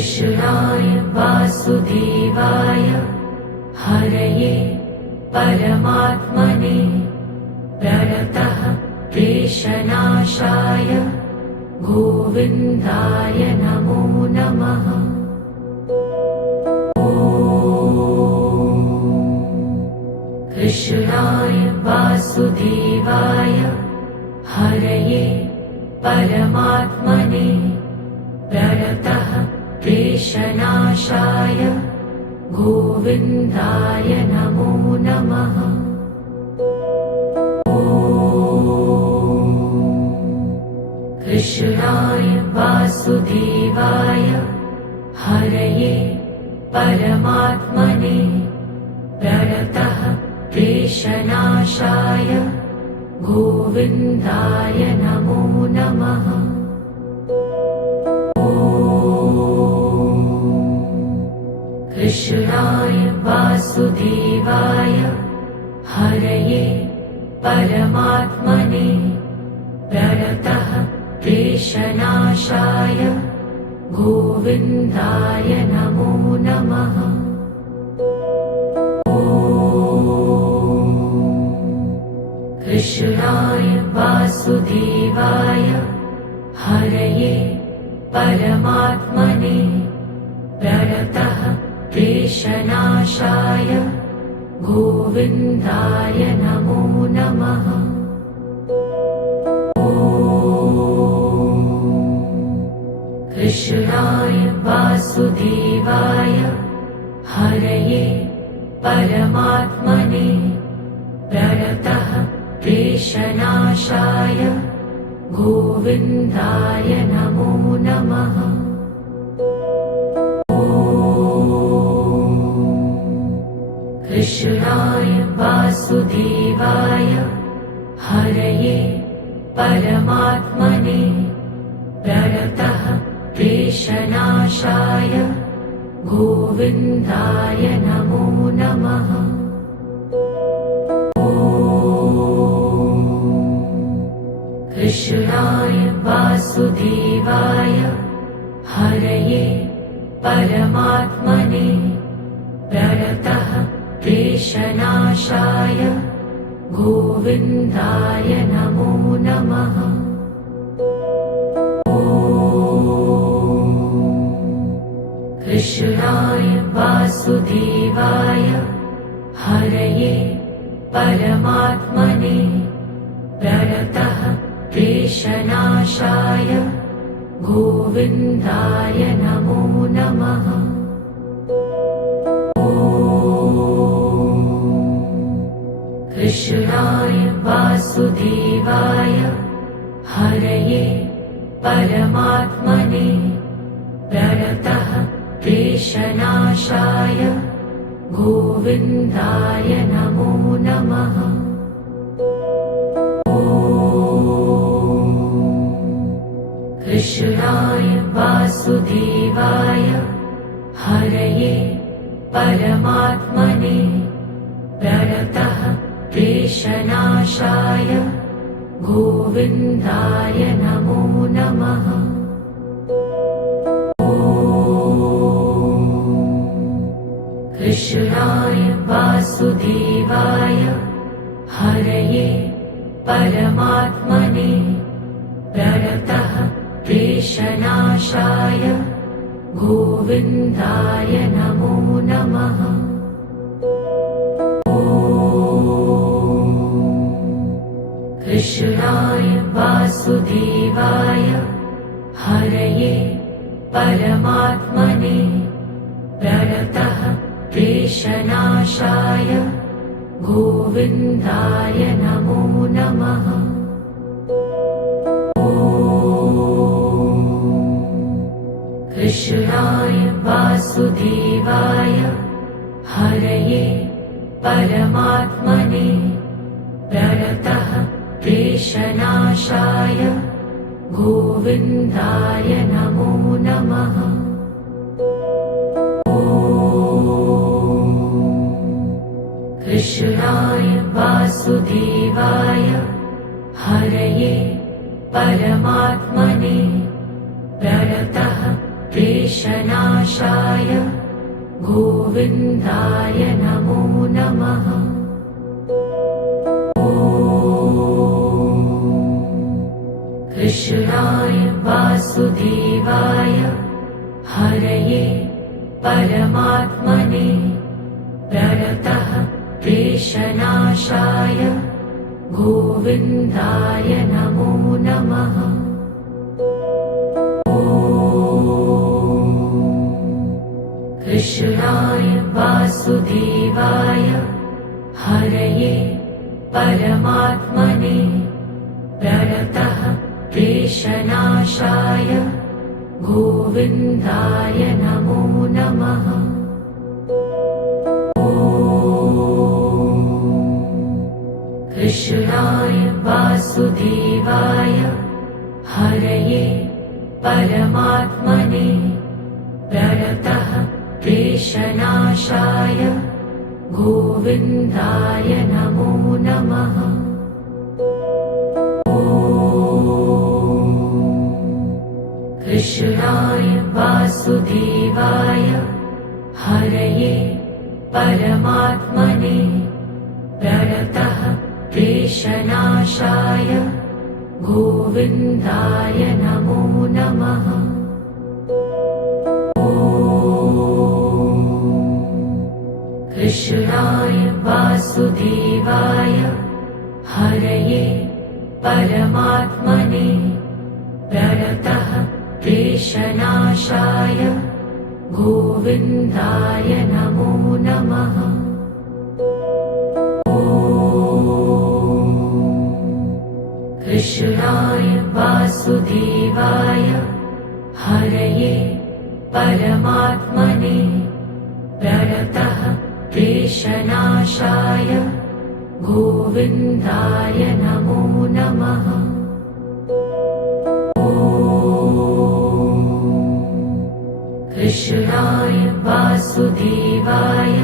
कृष्णाय वासुदेवाय हरये परमात्मने प्रणतः क्लेशनाशाय गोविन्दाय नमो नमः। कृष्णाय वासुदेवाय हरये परमात्मने प्रणतः क्लेशनाशाय गोविन्दाय नमो नमः। कृष्णाय वासुदेवाय हरये परमात्मने प्रणतः क्लेशनाशाय गोविन्दाय नमो नमः। कृष्णाय वासुदेवाय हरये परमात्मने प्रणतः क्लेशनाशाय गोविन्दाय नमो नमः। कृष्णाय वासुदेवाय हरये परमात्मने प्रणतः क्लेशनाशाय गोविन्दाय नमो नमः। कृष्णाय वासुदेवाय हरये परमात्मने प्रणतः क्लेशनाशाय गोविन्दाय नमो नमः। कृष्णाय वासुदेवाय हरये परमात्मने प्रणतः क्लेशनाशाय गोविन्दाय नमो नमः। कृष्णाय वासुदेवाय हरये परमात्मने प्रणतः क्लेशनाशाय गोविन्दाय नमो नमः। कृष्णाय वासुदेवाय हरये परमात्मने प्रणतः क्लेशनाशाय गोविन्दाय नमो नमः। कृष्णाय वासुदेवाय हरये परमात्मने प्रणतः क्लेशनाशाय गोविन्दाय नमो नमः। कृष्णाय वासुदेवाय हरये परमात्मने प्रणतः क्लेशनाशाय गोविन्दाय नमो नमः। कृष्णाय वासुदेवाय हरये परमात्मने प्रणतः क्लेशनाशाय गोविन्दाय नमो नमः। कृष्णाय वासुदेवाय हरये परमात्मने प्रणतः क्लेशनाशाय गोविन्दाय नमो नमः। कृष्णाय वासुदेवाय हरये परमात्मने प्रणतः क्लेशनाशाय गोविन्दाय नमो नमः। कृष्णाय वासुदेवाय हरये परमात्मने प्रणतः क्लेशनाशाय गोविन्दाय नमो नमः। कृष्णाय वासुदेवाय हरये परमात्मने प्रणतः क्लेशनाशाय गोविन्दाय नमो नमः। कृष्णाय वासुदेवाय हरये परमात्मने प्रणतः क्लेशनाशाय गोविन्दाय नमो नमः। कृष्णाय वासुदेवाय हरये परमात्मने प्रणतः क्लेशनाशाय गोविन्दाय नमो नमः। कृष्णाय वासुदेवाय हरये परमात्मने प्रणतः क्लेशनाशाय गोविन्दाय नमो नमः। कृष्णाय वासुदेवाय हरये परमात्मने प्रणतः क्लेशनाशाय गोविन्दाय नमो नमः। कृष्णाय वासुदेवाय हरये परमात्मने प्रणतः क्लेशनाशाय गोविन्दाय नमो नमः। कृष्णाय वासुदेवाय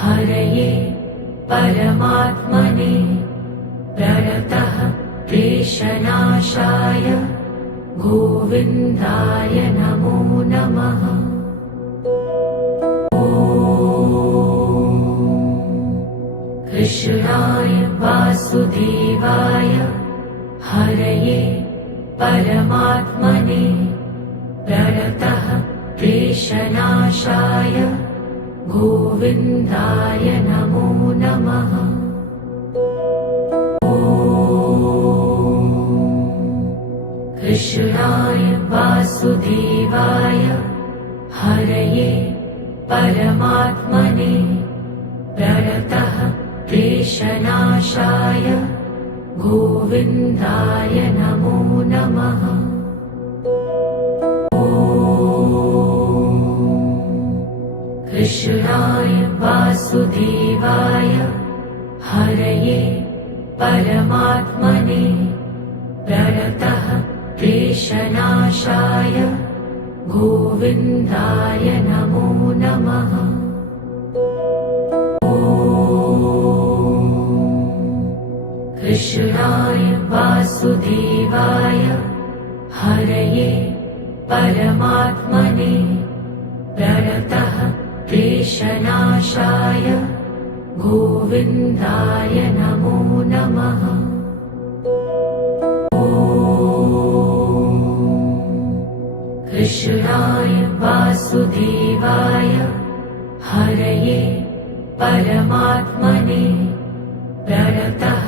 हरये परमात्मने प्रणतः क्लेशनाशाय गोविन्दाय नमो नमः। कृष्णाय वासुदेवाय हरये परमात्मने प्रणतः क्लेशनाशाय गोविन्दाय नमो नमः। कृष्णाय वासुदेवाय हरये परमात्मने प्रणतः क्लेशनाशाय गोविन्दाय नमो नमः। कृष्णाय वासुदेवाय हरये परमात्मने प्रणतः क्लेशनाशाय गोविन्दाय नमो नमः। कृष्णाय वासुदेवाय हरये परमात्मने प्रणतः क्लेशनाशाय गोविन्दाय नमो नमः। कृष्णाय वासुदेवाय हरये परमात्मने प्रणतः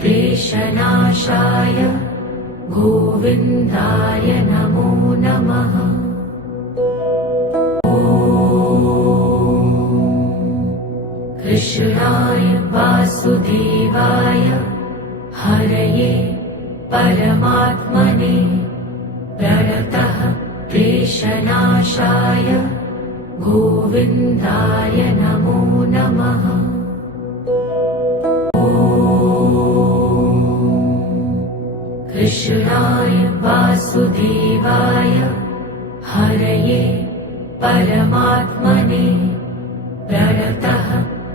क्लेशनाशाय गोविन्दाय नमो नमः। कृष्णाय वासुदेवाय हरये परमात्मने प्रणतः क्लेशनाशाय गोविन्दाय नमो नमः। कृष्णाय वासुदेवाय हरये परमात्मने प्रणतः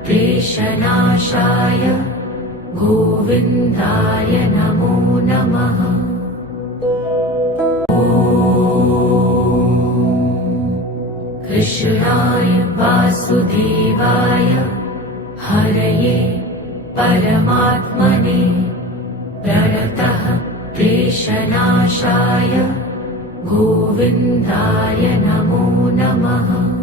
क्लेशनाशाय गोविन्दाय नमो नमः। कृष्णाय वासुदेवाय हरये परमात्मने प्रणतः क्लेशनाशाय गोविन्दाय नमो नमः।